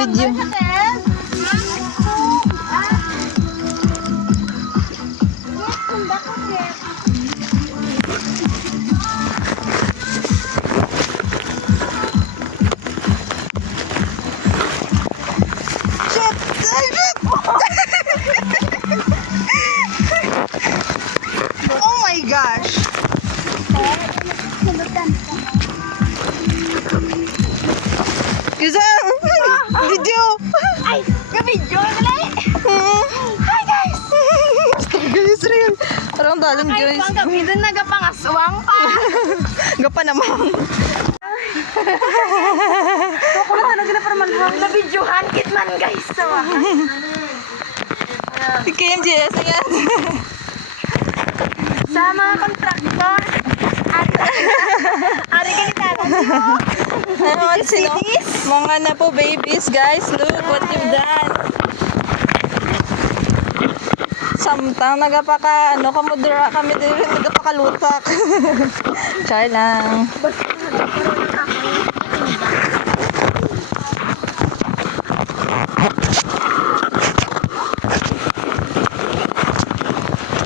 Video. Oh my gosh. Giselle, video. Ay, ka-video na lang. Hi guys. Guys, rin. Parang dalan Ay, guys. pang kami doon nagapangaswang pa. Gapa naman. Ako na talaga na para malhang na videohan kitman guys. So, Si KMGS again. sa mga kontraktor. Ari ganitaran nyo. Ano sino? Mga na po babies, guys. Look what you've done. Samtang nagapaka, ano, kamudura kami din, nagapakalutak. Char lang.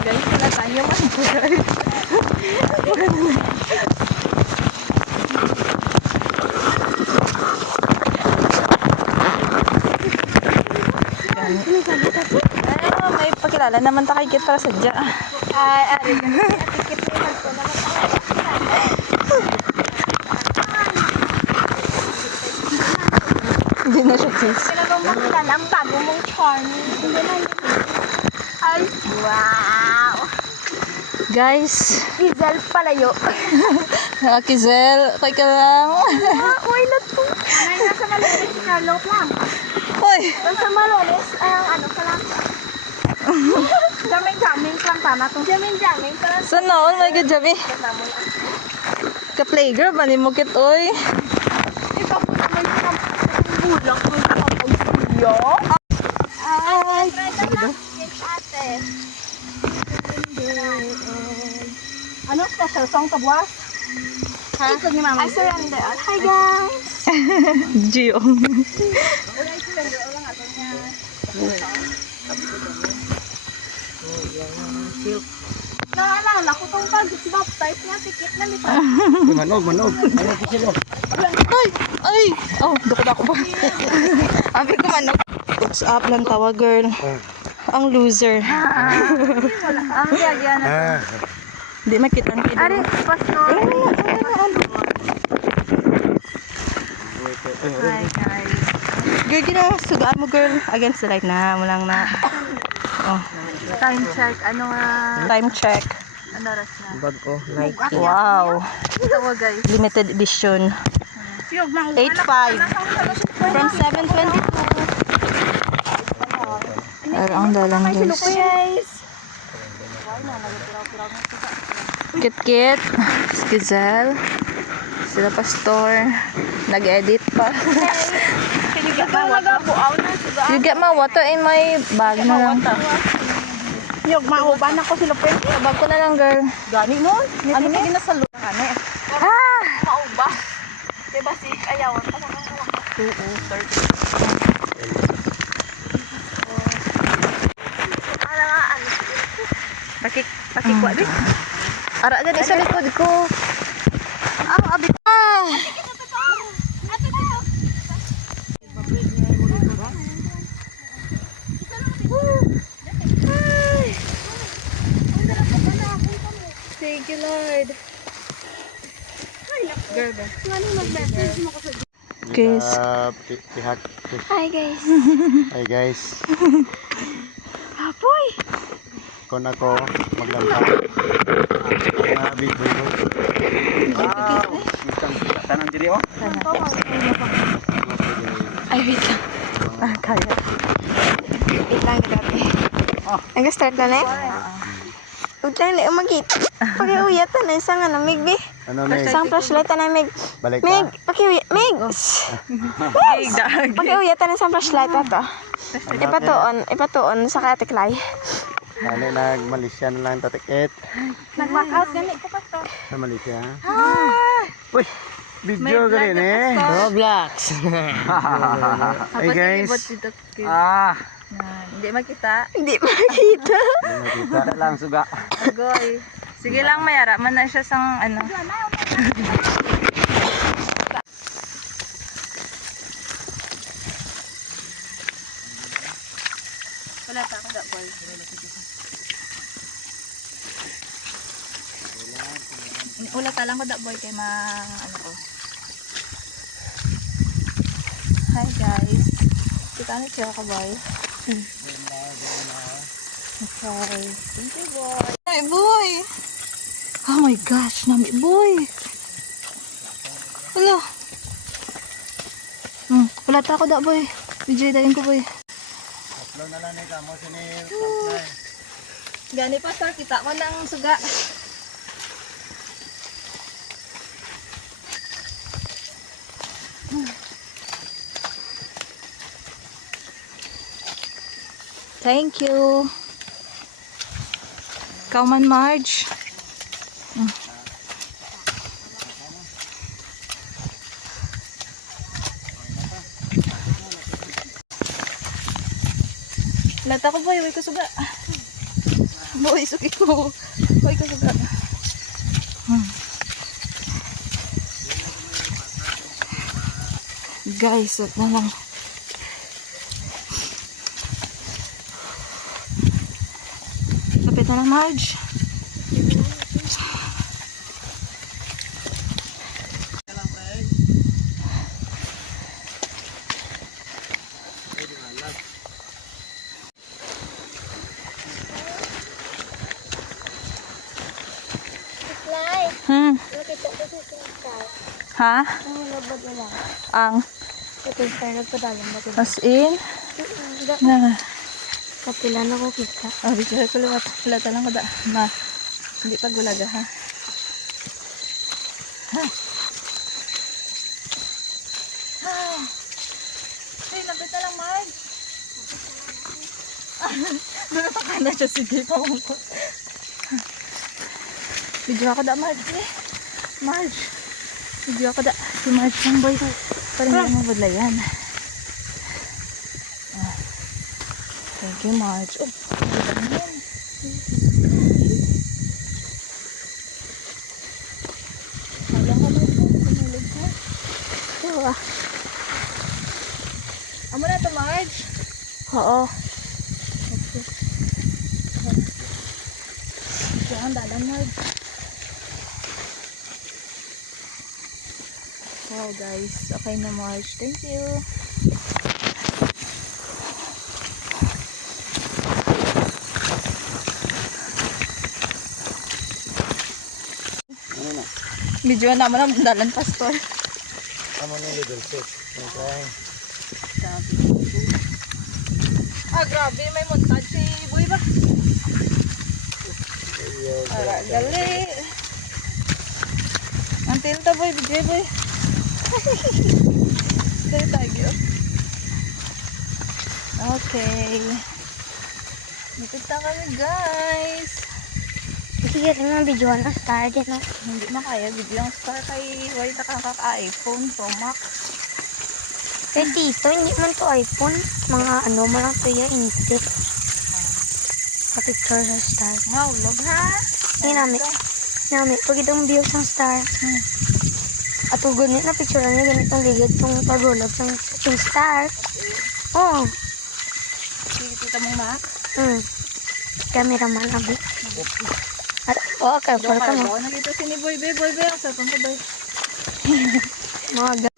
Guys, sila tayo man po, guys. Ano, may pakilala naman ta kay Kit para sadya. Ay, ari ganito. Tikit ni Marco na Hindi na siya cheese. Talagang makilala ang bago mong charming. Hindi na yun. Ay, wow. Guys, Giselle Palayo. Kizel, kay ka lang. Uy, nato. Ay, nasa malones, Carlo lang. Hoy, Nasa malones, ang ano ka lang. Jaming-jaming lang tama to. Jaming-jaming pa lang. saan na? Oh my God, Javi. Ka-playgirl, ba ni mo Kit, oy? Ikaw po naman yung bulang ko sa pag-studio. Ay, ate. Ano special song to buwas? Ha? Ito ni Mama. I surrender. Hi guys! Gio. I surrender. Lang ato niya. Naalala ko tong pag-baptize niya, tikit na nito. Manog. Ano po sila? Ay! Ay! Oh, dukod ako ba? Abi ko manok. What's up lang tawa, girl? Ang loser. Ang yagyan na. Di makita ang kid. Ari, pastor. Hi guys. Girl, gina, sugaan mo, girl. Against the light na. Mulang na. Oh, Time check. Ano nga? time check. Ano oras na? Bag ko, Nike. Wow. Ito mo guys. Limited edition. 8.5. From 7.22. Pero ang dalang, guys. Guys. Kit-kit. Skizel. Sila pastor. Nag-edit pa. You get my water in my bag na lang. Yung mauban ako sila pe. Bag ko na lang, girl. Gani nun? Ano na ginasalo? Ah! Mauba. Diba si ayawan pa naman ko. Ano nga, ano? Pakikwa, di? Ara gani sa likod ko. Ang abit. Ah! Thank you, Lord. Guys. Pihak. Hi guys. Hi guys. Apoy. Kon ako maglantad. Big boy. Tanang diri oh. Ay, wait lang. Ah, kaya. Wait lang dati. Nag-start na na eh? Wait lang na umagit. Pag-iuyatan na isang ano, Mig, bi. Ano Meg? Isang flashlight na Mig. Balik Mig, ka. pag-iuyat. Mig! Pag-iuyatan na isang flashlight na to. Ipatuon sa katiklay. Ano nag-Malaysia na lang tatikit. Nag-walkout ganit ko pa to. Sa Malaysia. Ah! Uy. Video ka rin eh. Roblox. Hey guys. Hindi makita. Hindi makita. Nakita lang suga. Agoy. Sige lang mayara. Man na siya sang ano. Wala ta ako da boy. Wala ta lang ko da boy kay ano ko. Hi guys. Kita ni siya ka boy. Okay. Thank you boy. Hi boy. Oh my gosh, nami boy. Hello. Wala ta ako da boy. DJ dayon ko boy. Upload na lang ni kamo sini. Gani pa sir, kita mo ng suga. Thank you. Ikaw man, Marge. Lata ko boy, ko suga. Boy, suki ko. Boy ko suga. Guys, wag na lang. Lapit na lang, Marge. Nakita ko sa star. Ha? Ang labad na lang. Ang Ito yung star nagpadalang ba ito? as in? Na. Kapila na ko kita. Oh, bigyan ko liwat. Wala talang ko da. Ma. Hindi pa gulaga ha. Ha. Hey, lapit na lang, Marge. Doon pa ka na siya. Sige, pamangkot. Video ako da, Marge. Marge. Video ako da. Si Marge ng boy. Parang hindi mo badlayan. Thank you, Marge. Oh, ganda yan. Sayang ka, Marge. Tumulog ka. Amo na to, Marge. Oo. Diyan, dalan, Marge. Wow, guys. Okay na, Marge. Thank you. Ano na? Video naman ang dalan, Pastor. Amo ni little fish. Okay. Grabe. May montage si Boy ba? Gali. Until ta, Boy. Video, Boy. Dari tayo. Okay. Dito kami, guys. Sige, rin ang videoan na star din, no? Hindi makaya. Video ang star kay White nakakaka-iPhone Pro Max. Eh, dito, hindi man to iPhone. Mga ano, malang to yung intik. Pa-picture sa star. Maulog, ha? Nami, pag itong views ng star. At kung ganit na picture niya, ganitong ligid itong pagulog ng star. Oo. Sige, kita mong Mac. Cameraman, abi. At, okay, pala ka mo. Nakita si ni Boy, Boy, ang cellphone ko, Boy. Mga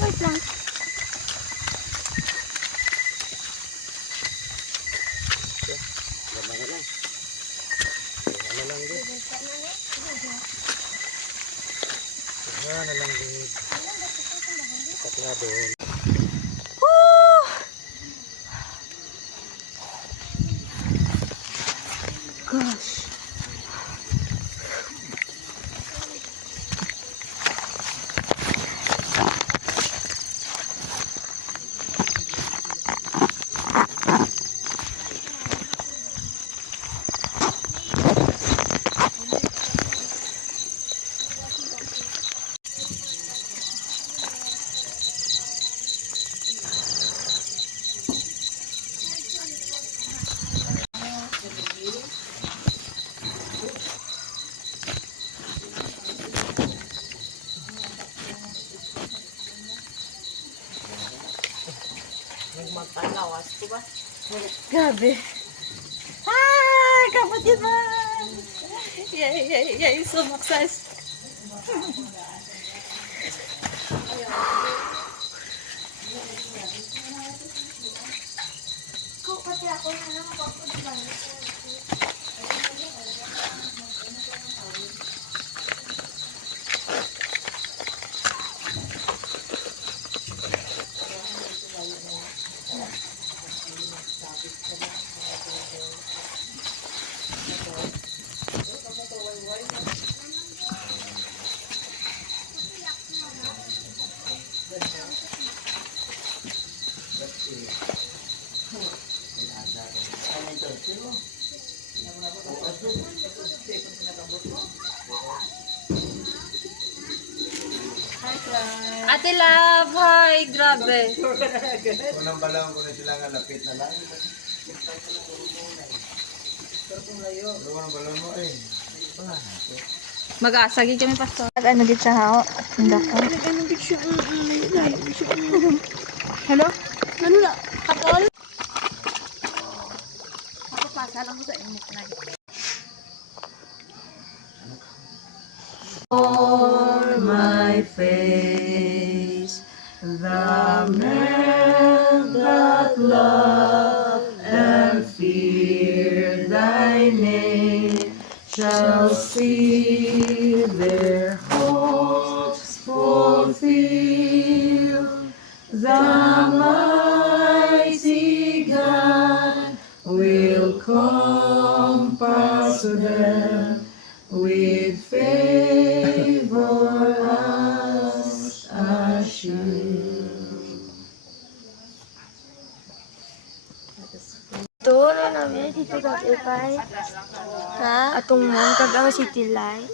wait lang. Gosh. Grabe. Hi, kapatid ba? Yay, sumakses. Ate Love, hi, grabe. Unang balong ko na sila nga lapit na lang. Unang balong mo eh. Mag-aasagi kami, pastor. Ano dito sa hao? Hindi ko. Hello? Ano na? Kapol? Papapasa lang ko sa inyo. On my face, the man that loved and feared thy name shall see their hopes fulfilled. The mighty God will compass them with favor as a shield. Ito na namin dito dati kay atong mong kagang city light.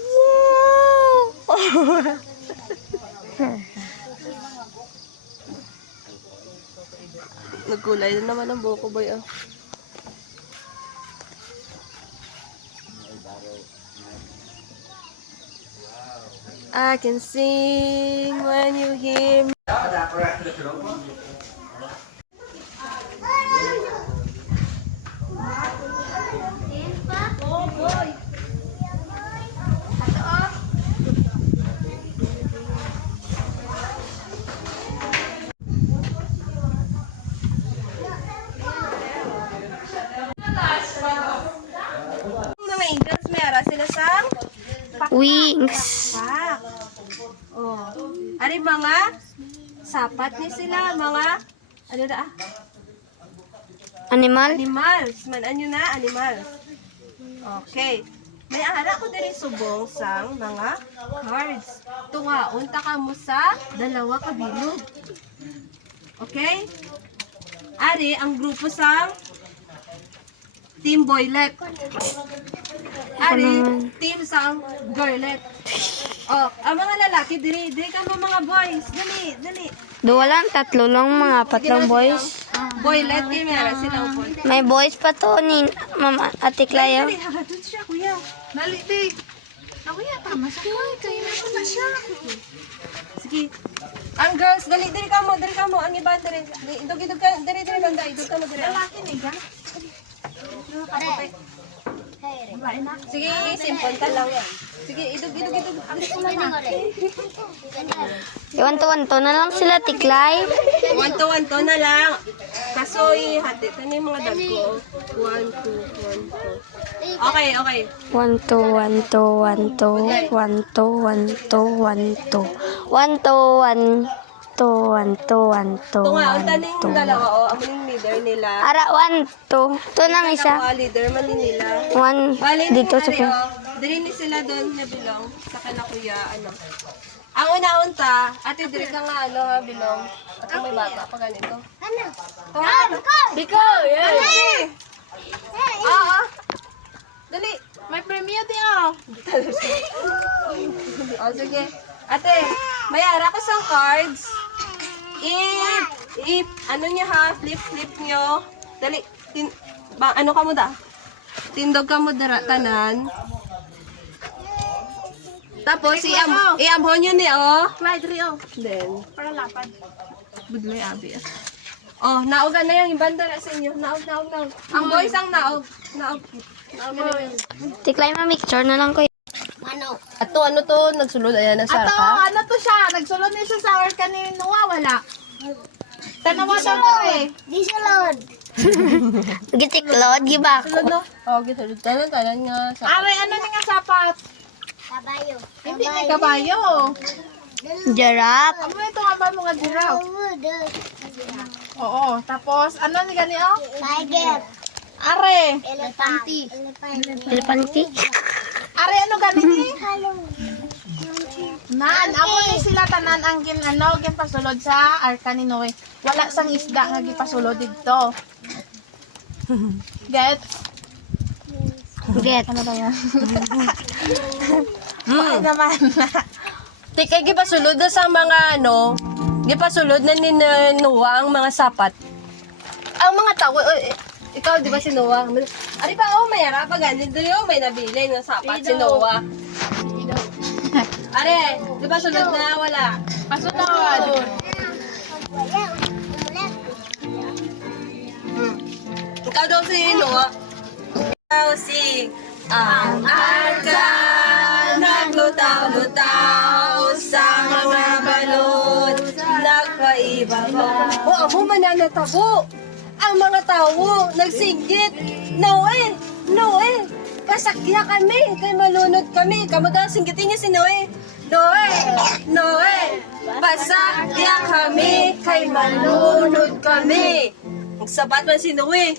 Nagkulay na naman ang buko, boy. Oh. I can sing when you hear me. Mga angels, may ara sila sa Wings. pak. Oh. Ari mga sapat ni sila, mga ano na Animal. animals. Man anyo na animals. Okay. May ara ko diri subong sang mga cards. Tungaon ta kamo sa dalawa ka bilog. Okay? Ari ang grupo sang Team Boylet. Ari, team sang Girlet. Oh, ang mga lalaki, diri ka mo mga boys. Dali, dali. Dua lang, tatlo lang, mga apat lang boys. Boylet, kayo may ara sila upon. May boys pa to ni Mama Ate Cleo. Dali, hagatod siya, kuya. Dali, di. Kuya, tama siya. Kayo na po na siya. Sige. Ang girls, dali, dali ka mo. Ang iba, dali. Idog ka, dali, banda. Idog ka mo, dali. Lalaki ni ka. Sige, simple ka lang yan. Sige, idog. Iwan-to na lang sila, Tiklay. One-to na lang. Kaso, ihati. Ito na yung mga dog ko. 1, 2, 1, 2. Okay. 1, 2, 1, 2, 1, 2, 1, 2, 1, 2, 1, 2. 1, 2, 1, 2, 1, 2, 1, 2, 1, 2, Tunga, unta na yung dalawa, oh. Ako yung leader nila. Ara, 1, 2. Ito nang isa. Ako, leader man din nila. 1, Bali, dito sa oh. Diri ni sila doon na bilong. Sa kana kuya, ano. Ang una-unta, ate, diri ka nga, ano, ha, bilong. At kung may bata pa ganito. Ano? Biko! Yan! Dali! Oo. Dali! May premium din, oh. Oh, sige. Ate, may ara ko sa cards. Ano niya ha, flip nyo. Dali, ano ka mo da? Tindog ka mo dara, tanan. Tapos, iamhon nyo ni, oh. Slide rin, oh. Then, para lapad. Budloy, abi. Oh, naogan na yung bandara sa inyo. Naog. Ang boys ang naog. Naog na yan. Tiklay ma-mixture na lang ko. Ano to? Nagsulod. Ayan, nagsara Ato, ka. ano to siya? Nagsulod niya siya sa or kanino, wala. Tanawa daw ko eh. Gitiklod, giba ko. Oh, gisulod. Tanan nga. Aray, ano nga sapat? Kabayo. Hindi may kabayo. Giraffe. Ano ito nga ba mga giraffe? Oo, tapos ano ni gani oh? Tiger. Are. Elephante. Elephante. Are ano gani ni? Nan, amo ni sila tanan ang gin pasulod sa arka ni Noe. Wala sang isda nga gipasulod dito. Get? Get. Ano ba yan? Bakit naman? Tika, gipasulod na sa mga gipasulod na ni Noah ang mga sapat. Ang mga tao, ikaw di ba si Noah? Ari pa, mayara pa ganun doon may nabili ng sapat si Noah. Ari, di ba sulod na wala? Pasunod. Ikaw daw si Noah. Ikaw si ang arka naglutaw-lutaw sa mga balot nagpaibabaw. O amo mananatabo. Ang mga tao nagsinggit. Noe! Pasakya kami, kay malunod kami. Kamu daw singgitin niya si Noe. Noe! Pasakya kami, kay malunod kami. Magsabat man si Noe.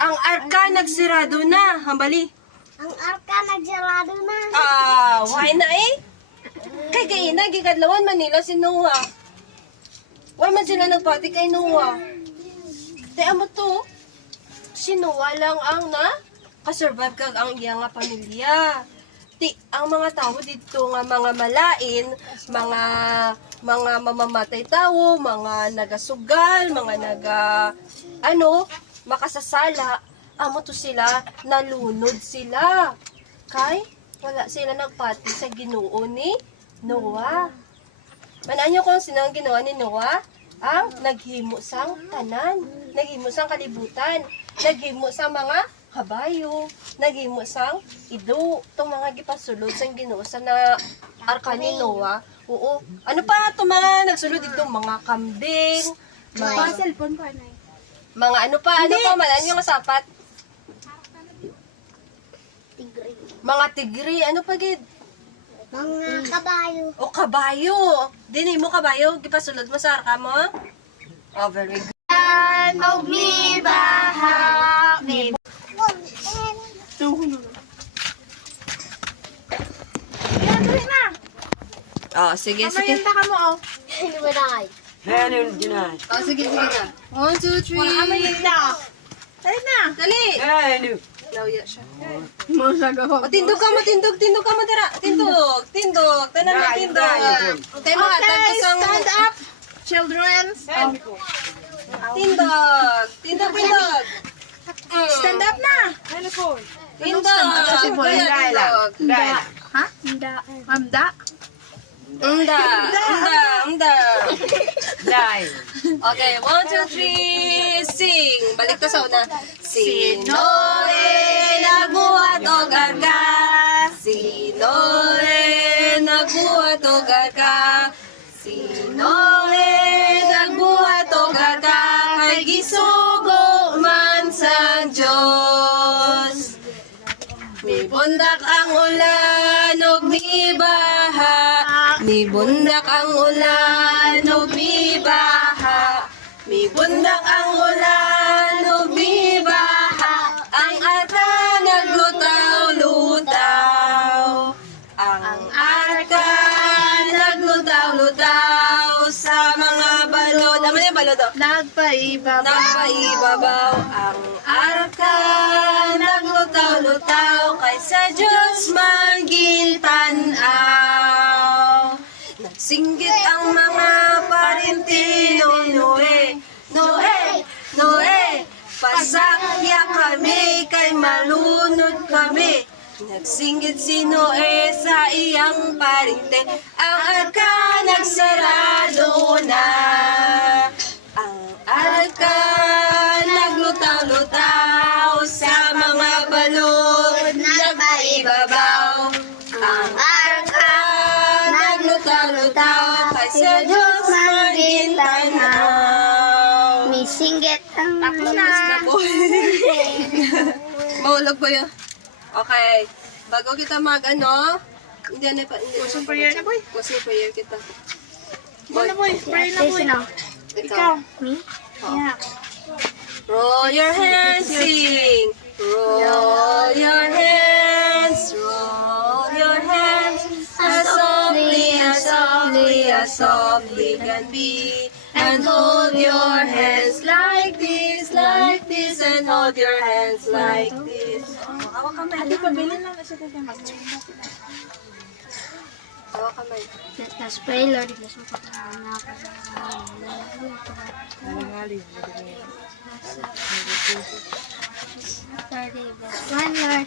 Ang arka nagsirado na, hambali. Ang arka nagsarado na. Why na eh? Kay kaina, gigadlawan Manila si Noah. Why man sila nagpati kay Noah? Te amo to, si Noah lang ang kasurvive kag ang iya nga pamilya. Ti, ang mga tao dito nga mga malain, mga mamamatay tao, mga nagasugal, mga makasasala, amo to sila, nalunod sila. Kay, wala sila nagpati sa Ginoo ni Noah. Manaan nyo kung sino ang ginawa ni Noah? Ang naghimo sang tanan, naghimo sang kalibutan, naghimo sang mga kabayo, naghimo sang ido, itong mga gipasulod sang Ginoo sa na arka ni Noah. Oo. Ano pa itong mga nagsulod dito? Mga kambing, mga Cellphone ko na. mga ano pa manan yung sapat? Mga tigri, ano pa gid? Mga kabayo. O kabayo. Dini mo kabayo, gipasulod mo sa arka mo? Oh, very good. Og mi baha. Yan, dali na. Oh, sige, sige. Mamayanta ka mo oh. Oh, sige na. 1, 2, 3. Mamayanta. Dali na. Dali. Lawya siya. Masaga ko. O, tindog ka mo dira. Tindog. Tanan mo tindog. Okay, mga Okay, tagkasang... stand up. Children. Tindog. Stand up na. Tindog. Ha? Amda? Umda. Okay, 1, 2, 3, sing. Balik ka sa una. Sinoe nagbuhat og arka. Sinoe nagbuhat og arka. Sinoe nagbuhat og arka. Kay gisugo man sa Diyos. Mibundak ang ulan ug mibaha. Mibundak ang ulan ug mibaha. Mibundak ang ulan ug mibaha. Ang arka naglutaw-lutaw. Ang arka naglutaw-lutaw sa mga balod. Ano yung balod? Nagpaibabaw ang arka, naglutaw-lutaw, kaysa Diyos magintanaw. Nagsinggit ang mga parintino, Noe, pasakya kami, kay malunod kami. Nagsinggit si Noe sa iyang parinte, ang arka nagsarado na. Ang na po. Mahulog ba yun? Okay. Bago kita hindi na pa. Kusong prayer na, boy. Kusong prayer kita. Boy na, boy. Prayer na, boy. Ikaw. Me? Yeah. Roll your hands, sing. Roll your hands, roll your hands. As softly can be. And hold your hands like this, and hold your hands like this. Hawak kamay. Ate, pabilin lang na siya tayo. Hawak kamay. Let's pray, Lord. Bless mo pagkakaan na ako One, Lord.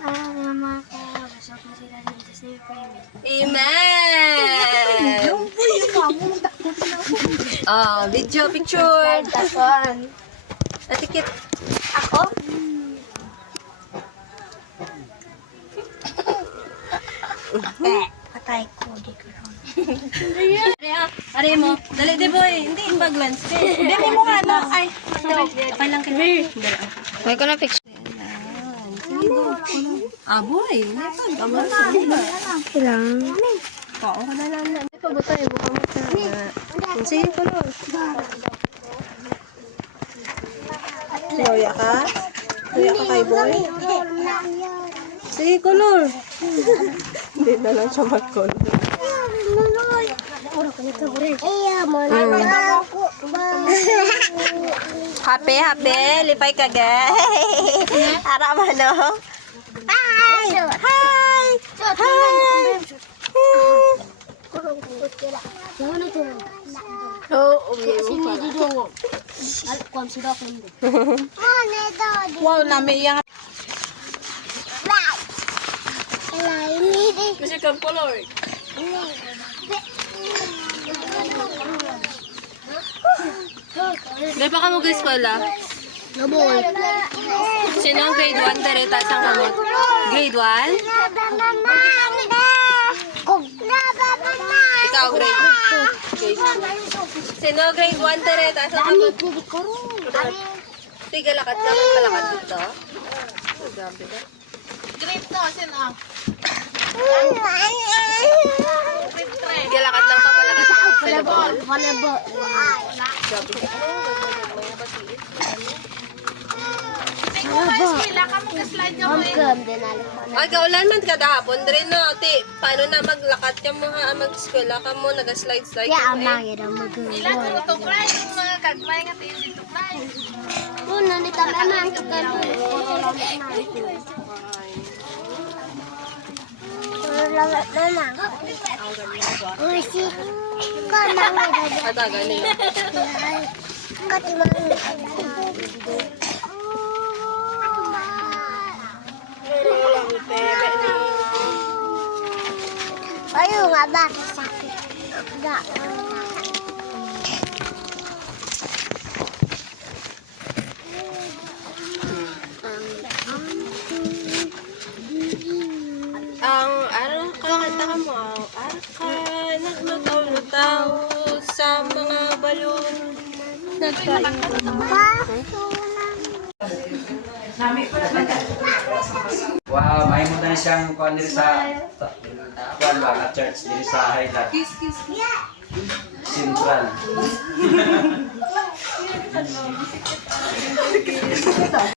Mama ko. Gusto ko sila sa Jesus name. Pray. Amen! Video, picture. Atikit. Ako? Patay ko. Di ko ron. Aray mo. Dali, di boy. Hindi, mag-lens. Hindi mo nga na. Ay, Okay lang kayo. May ko na picture. Boy. Nepag. Amor na. Ilang. Oo, ka na lang. Ito, butay. Mukha mo ka. Sige ko lang. Loya ka? Loya ka kay boy? Sige, color. Hindi na lang siya mag-color. Happy, happy. Lipay ka, gay. Harap mo, no? Hi! Hi! Hi! wow, nami yang. Kasi kang color. Di pa ka mo sa eskwela? Sino ang grade 1? Dere, taas ang kamot. Grade 1? Ikaw, grade 2. Sino grade 1? Dere, taas ang kamot. Tiga lakad ka, magpalakad dito. Grabe ka. Grade to, sino? Tiga lakad lang pa, palakad ka. Volleyball. Grabe ka. Tingko mo eskwela ka mo ka-slide ka mo eh. Ay, kaulan man kada hapon rin no. Ti, paano na maglakat ka mo ha? Mag-eskwela ka mo, nag-slide-slide ka mo eh. Ilan mo to cry, yung mga kagmay nga tayo dito cry. Ata, galing. Ayo nga ba? Sakit. Ang araw ka, kanta ka mo, ang araw ka, nagmataw-lutaw sa mga balon. Wow, may mo na siyang kuan diri sa kuan ba na church diri sa Highland. Central.